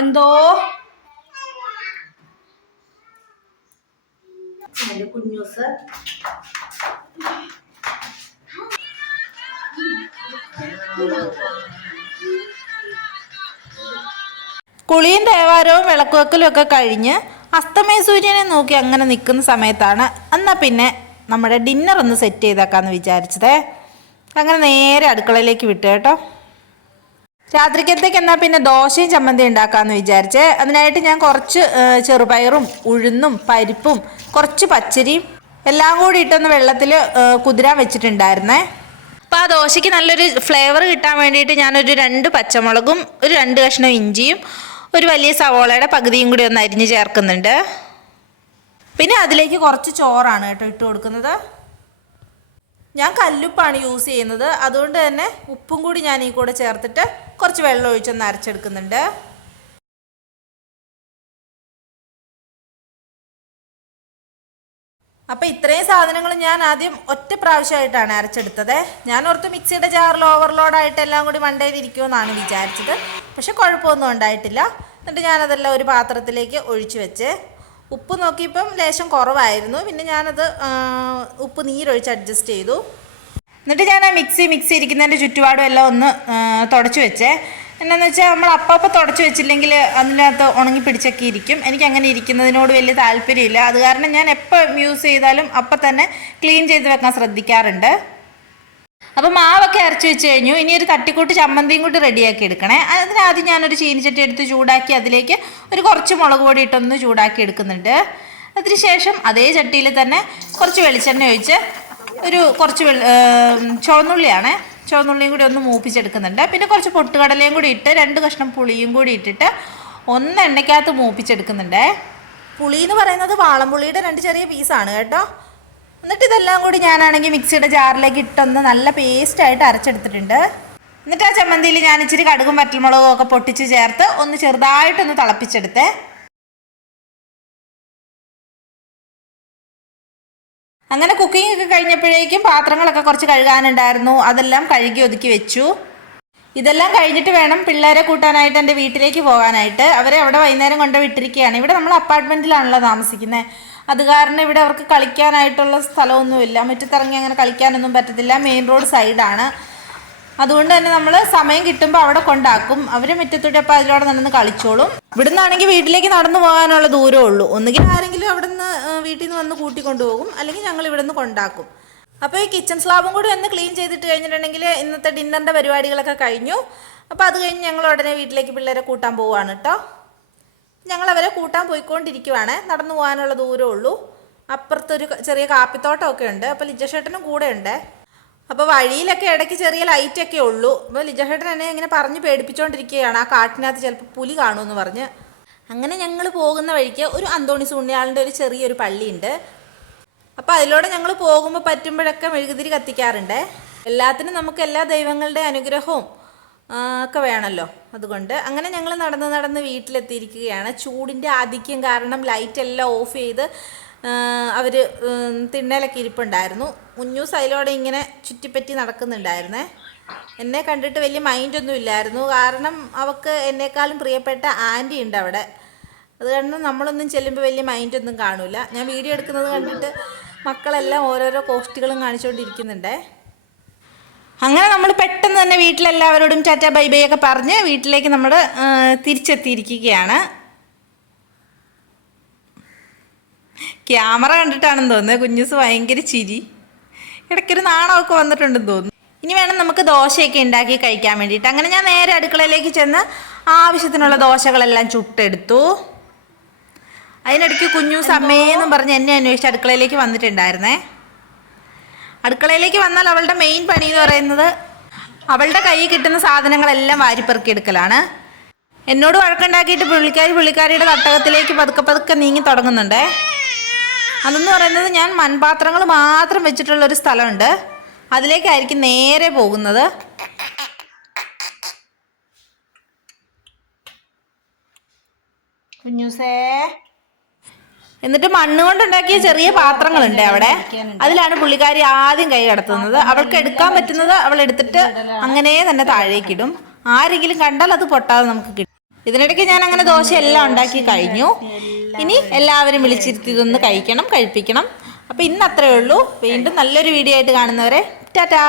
എന്തോ കുഞ്ഞൂസ് കുളിയും തേവാരവും വിളക്കുവെക്കലും ഒക്കെ കഴിഞ്ഞ് അസ്തമയ സൂര്യനെ നോക്കി അങ്ങനെ നിൽക്കുന്ന സമയത്താണ് എന്നാൽ പിന്നെ നമ്മുടെ ഡിന്നർ ഒന്ന് സെറ്റ് ചെയ്തേക്കാന്ന് വിചാരിച്ചത്. അങ്ങനെ നേരെ അടുക്കളയിലേക്ക് വിട്ടു കേട്ടോ. രാത്രിക്കത്തേക്ക് എന്നാൽ പിന്നെ ദോശയും ചമ്മന്തി ഉണ്ടാക്കാമെന്ന് വിചാരിച്ച് അതിനായിട്ട് ഞാൻ കുറച്ച് ചെറുപയറും ഉഴുന്നും പരിപ്പും കുറച്ച് പച്ചരിയും എല്ലാം കൂടി ഇട്ടൊന്ന് വെള്ളത്തിൽ കുതിരാൻ വെച്ചിട്ടുണ്ടായിരുന്നേ. അപ്പോൾ ആ ദോശയ്ക്ക് നല്ലൊരു ഫ്ലേവർ കിട്ടാൻ വേണ്ടിയിട്ട് ഞാനൊരു 2 പച്ചമുളകും ഒരു 2 കഷ്ണം ഇഞ്ചിയും ഒരു വലിയ സവോളയുടെ പകുതിയും കൂടി ഒന്ന് അരിഞ്ഞ് ചേർക്കുന്നുണ്ട്. പിന്നെ അതിലേക്ക് കുറച്ച് ചോറാണ് കേട്ടോ ഇട്ട് കൊടുക്കുന്നത്. ഞാൻ കല്ലുപ്പാണ് യൂസ് ചെയ്യുന്നത്, അതുകൊണ്ട് തന്നെ ഉപ്പും കൂടി ഞാൻ ഈ കൂടെ ചേർത്തിട്ട് കുറച്ച് വെള്ളം ഒഴിച്ചൊന്ന് അരച്ചെടുക്കുന്നുണ്ട്. അപ്പോൾ ഇത്രയും സാധനങ്ങൾ ഞാൻ ആദ്യം ഒറ്റ പ്രാവശ്യമായിട്ടാണ് അരച്ചെടുത്തത്. ഞാൻ ഓർത്ത് മിക്സിയുടെ ജാറിൽ ഓവർലോഡായിട്ട് എല്ലാം കൂടി മണ്ടയിലിരിക്കുമെന്നാണ് വിചാരിച്ചത്. പക്ഷെ കുഴപ്പമൊന്നും ഉണ്ടായിട്ടില്ല. എന്നിട്ട് ഞാനതെല്ലാം ഒരു പാത്രത്തിലേക്ക് ഒഴിച്ചു വെച്ച് ഉപ്പ് നോക്കിയപ്പം ലേശം കുറവായിരുന്നു. പിന്നെ ഞാനത് ഉപ്പ് നീരൊഴിച്ച് അഡ്ജസ്റ്റ് ചെയ്തു. എന്നിട്ട് ഞാൻ ആ മിക്സി ഇരിക്കുന്നതിൻ്റെ ചുറ്റുപാടും എല്ലാം ഒന്ന് തുടച്ച് വെച്ചേ. എന്നാന്ന് വെച്ചാൽ നമ്മൾ അപ്പം തുടച്ച് വെച്ചില്ലെങ്കിൽ അതിനകത്ത് ഉണങ്ങി പിടിച്ചൊക്കെ ഇരിക്കും. എനിക്ക് അങ്ങനെ ഇരിക്കുന്നതിനോട് വലിയ താല്പര്യമില്ല. അത് കാരണം ഞാൻ എപ്പോൾ യൂസ് ചെയ്താലും അപ്പം തന്നെ ക്ലീൻ ചെയ്ത് വെക്കാൻ ശ്രദ്ധിക്കാറുണ്ട്. അപ്പോൾ മാവൊക്കെ അരച്ച് വെച്ച് കഴിഞ്ഞു. ഇനി ഒരു തട്ടിക്കൂട്ട് ചമ്മന്തിയും കൂടി റെഡിയാക്കി എടുക്കണേ. അതിനാദ്യം ഞാനൊരു ചീനിച്ചട്ടി എടുത്ത് ചൂടാക്കി അതിലേക്ക് ഒരു കുറച്ച് മുളക് പൊടി ഇട്ടൊന്ന് ചൂടാക്കി എടുക്കുന്നുണ്ട്. അതിനുശേഷം അതേ ചട്ടിയിൽ തന്നെ കുറച്ച് വെളിച്ചെണ്ണ ഒഴിച്ച് കുറച്ച് ചുവന്നുള്ളിയും കൂടി ഒന്ന് മൂപ്പിച്ചെടുക്കുന്നുണ്ട്. പിന്നെ കുറച്ച് പൊട്ടുകടലയും കൂടി ഇട്ട് 2 കഷ്ണം പുളിയും കൂടി ഇട്ടിട്ട് ഒന്ന് എണ്ണയ്ക്കകത്ത് മൂപ്പിച്ചെടുക്കുന്നുണ്ട്. പുളി എന്ന് പറയുന്നത് വാളംപുളിയുടെ 2 ചെറിയ പീസാണ് കേട്ടോ. എന്നിട്ട് ഇതെല്ലാം കൂടി ഞാനാണെങ്കിൽ മിക്സിയുടെ ജാറിലേക്ക് ഇട്ടൊന്ന് നല്ല പേസ്റ്റായിട്ട് അരച്ചെടുത്തിട്ടുണ്ട്. എന്നിട്ട് ആ ചമ്മന്തിയിൽ ഞാൻ ഇച്ചിരി കടുകും വറ്റൽമുളകും ഒക്കെ പൊട്ടിച്ച് ചേർത്ത് ഒന്ന് ചെറുതായിട്ടൊന്ന് തിളപ്പിച്ചെടുത്തേ. അങ്ങനെ കുക്കിംഗ് ഒക്കെ കഴിഞ്ഞപ്പോഴേക്കും പാത്രങ്ങളൊക്കെ കുറച്ച് കഴുകാനുണ്ടായിരുന്നു. അതെല്ലാം കഴുകി ഒതുക്കി വെച്ചു. ഇതെല്ലാം കഴിഞ്ഞിട്ട് വേണം പിള്ളേരെ കൂട്ടാനായിട്ട് എൻ്റെ വീട്ടിലേക്ക് പോകാനായിട്ട്. അവരെ അവിടെ വൈകുന്നേരം കൊണ്ട് വിട്ടിരിക്കുകയാണ്. ഇവിടെ നമ്മൾ അപ്പാർട്ട്മെൻറ്റിലാണല്ലോ താമസിക്കുന്നത്. അത് കാരണം ഇവിടെ അവർക്ക് കളിക്കാനായിട്ടുള്ള സ്ഥലമൊന്നുമില്ല. മുറ്റത്തിറങ്ങി അങ്ങനെ കളിക്കാനൊന്നും പറ്റത്തില്ല. മെയിൻ റോഡ് സൈഡാണ്. അതുകൊണ്ട് തന്നെ നമ്മൾ സമയം കിട്ടുമ്പോൾ അവിടെ കൊണ്ടാക്കും. അവർ മുറ്റത്തൂടെ അപ്പോൾ അതിലൂടെ നടന്ന് കളിച്ചോളും. ഇവിടെ നിന്നാണെങ്കിൽ വീട്ടിലേക്ക് നടന്നു പോകാനുള്ള ദൂരമേ ഉള്ളൂ. ഒന്നുകിൽ ആരെങ്കിലും അവിടെ നിന്ന് വീട്ടിൽ നിന്ന് വന്ന് കൂട്ടിക്കൊണ്ടുപോകും, അല്ലെങ്കിൽ ഞങ്ങൾ ഇവിടെ നിന്ന് കൊണ്ടാക്കും. അപ്പോൾ ഈ കിച്ചൺ സ്ലാബും കൂടി ഒന്ന് ക്ലീൻ ചെയ്തിട്ട് കഴിഞ്ഞിട്ടുണ്ടെങ്കിൽ ഇന്നത്തെ ഡിന്നറിൻ്റെ പരിപാടികളൊക്കെ കഴിഞ്ഞു. അപ്പോൾ അത് കഴിഞ്ഞ് ഞങ്ങൾ ഉടനെ വീട്ടിലേക്ക് പിള്ളേരെ കൂട്ടാൻ പോവുകയാണ് കേട്ടോ. ഞങ്ങൾ അവരെ കൂട്ടാൻ പോയിക്കൊണ്ടിരിക്കുവാണ്. നടന്നു പോകാനുള്ള ദൂരമേ ഉള്ളൂ. അപ്പുറത്തൊരു ചെറിയ കാപ്പിത്തോട്ടമൊക്കെ ഉണ്ട്. അപ്പോൾ ലിജേട്ടനും കൂടെ ഉണ്ട്. അപ്പോൾ വഴിയിലൊക്കെ ഇടയ്ക്ക് ചെറിയ ലൈറ്റൊക്കെ ഉള്ളൂ. അപ്പോൾ ലിജേട്ടൻ എന്നെ ഇങ്ങനെ പറഞ്ഞ് പേടിപ്പിച്ചുകൊണ്ടിരിക്കുകയാണ്. ആ കാട്ടിനകത്ത് ചിലപ്പോൾ പുലി കാണുമെന്ന് പറഞ്ഞ്. അങ്ങനെ ഞങ്ങൾ പോകുന്ന വഴിക്ക് ഒരു അന്തോണീസ് ഉണ്ണിയാളിൻ്റെ ഒരു ചെറിയൊരു പള്ളിയുണ്ട്. അപ്പോൾ അതിലൂടെ ഞങ്ങൾ പോകുമ്പോൾ പറ്റുമ്പോഴൊക്കെ മെഴുകുതിരി കത്തിക്കാറുണ്ട്. എല്ലാത്തിനും നമുക്ക് എല്ലാ ദൈവങ്ങളുടെ അനുഗ്രഹവും ഒക്കെ വേണമല്ലോ. അതുകൊണ്ട് അങ്ങനെ ഞങ്ങൾ നടന്ന് വീട്ടിലെത്തിയിരിക്കുകയാണ്. ചൂടിൻ്റെ ആധിക്യം കാരണം ലൈറ്റെല്ലാം ഓഫ് ചെയ്ത് അവർ തിണ്ണയിലൊക്കെ ഇരിപ്പുണ്ടായിരുന്നു. മുന്നൂസ് അതിലൂടെ ഇങ്ങനെ ചുറ്റിപ്പറ്റി നടക്കുന്നുണ്ടായിരുന്നേ. എന്നെ കണ്ടിട്ട് വലിയ മൈൻഡൊന്നും ഇല്ലായിരുന്നു. കാരണം അവൾക്ക് എന്നെക്കാളും പ്രിയപ്പെട്ട ആൻറ്റി ഉണ്ട് അവിടെ. അത് കാരണം നമ്മളൊന്നും ചെല്ലുമ്പോൾ വലിയ മൈൻഡൊന്നും കാണില്ല. ഞാൻ വീഡിയോ എടുക്കുന്നത് കണ്ടിട്ട് മക്കളെല്ലാം ഓരോരോ കോസ്റ്റുകളും കാണിച്ചുകൊണ്ടിരിക്കുന്നുണ്ടേ. അങ്ങനെ നമ്മൾ പെട്ടെന്ന് തന്നെ വീട്ടിലെല്ലാവരോടും ടാറ്റ ബൈ ബൈ ഒക്കെ പറഞ്ഞ് വീട്ടിലേക്ക് നമ്മൾ തിരിച്ചെത്തിയിരിക്കുകയാണ്. ക്യാമറ കണ്ടിട്ടാണെന്ന് തോന്നുന്നത് കുഞ്ഞൂസ് ഭയങ്കര ചിരി. ഇടയ്ക്കൊരു നാണമൊക്കെ വന്നിട്ടുണ്ടെന്ന് തോന്നുന്നു. ഇനി വേണം നമുക്ക് ദോശയൊക്കെ ഉണ്ടാക്കി കഴിക്കാൻ വേണ്ടിയിട്ട്. അങ്ങനെ ഞാൻ നേരെ അടുക്കളയിലേക്ക് ചെന്ന് ആവശ്യത്തിനുള്ള ദോശകളെല്ലാം ചുട്ടെടുത്തു. അതിനിടയ്ക്ക് കുഞ്ഞൂസ് അമ്മേന്നും പറഞ്ഞ് എന്നെ അന്വേഷിച്ച് അടുക്കളയിലേക്ക് വന്നിട്ടുണ്ടായിരുന്നേ. അടുക്കളയിലേക്ക് വന്നാൽ അവളുടെ മെയിൻ പണി എന്ന് പറയുന്നത് അവളുടെ കയ്യിൽ കിട്ടുന്ന സാധനങ്ങളെല്ലാം വാരിപ്പെറുക്കി എടുക്കലാണ്. എന്നോട് വഴക്കുണ്ടാക്കിയിട്ട് പുള്ളിക്കാരിയുടെ തട്ടകത്തിലേക്ക് പതുക്കെ നീങ്ങി തുടങ്ങുന്നുണ്ട്. അതെന്ന് പറയുന്നത് ഞാൻ മൺപാത്രങ്ങൾ മാത്രം വെച്ചിട്ടുള്ളൊരു സ്ഥലമുണ്ട്. അതിലേക്കായിരിക്കും നേരെ പോകുന്നത്. കുഞ്ഞൂസേ. എന്നിട്ട് മണ്ണ് കൊണ്ടുണ്ടാക്കിയ ചെറിയ പാത്രങ്ങളുണ്ട് അവിടെ. അതിലാണ് പുള്ളിക്കാരി ആദ്യം കൈ കടത്തുന്നത്. അവൾക്ക് എടുക്കാൻ പറ്റുന്നത് അവൾ എടുത്തിട്ട് അങ്ങനെ തന്നെ താഴേക്കിടും. ആരെങ്കിലും കണ്ടാൽ അത് പൊട്ടാതെ നമുക്ക് കിട്ടും. ഇതിനിടയ്ക്ക് ഞാൻ അങ്ങനെ ദോശ എല്ലാം ഉണ്ടാക്കി കഴിഞ്ഞു. ഇനി എല്ലാവരും വിളിച്ചിരുത്തി ഇതൊന്ന് കഴിക്കണം, കഴിപ്പിക്കണം. അപ്പോൾ ഇന്ന് അത്രയേ ഉള്ളൂ. വീണ്ടും നല്ലൊരു വീഡിയോ ആയിട്ട് കാണുന്നവരെ ടാറ്റാ.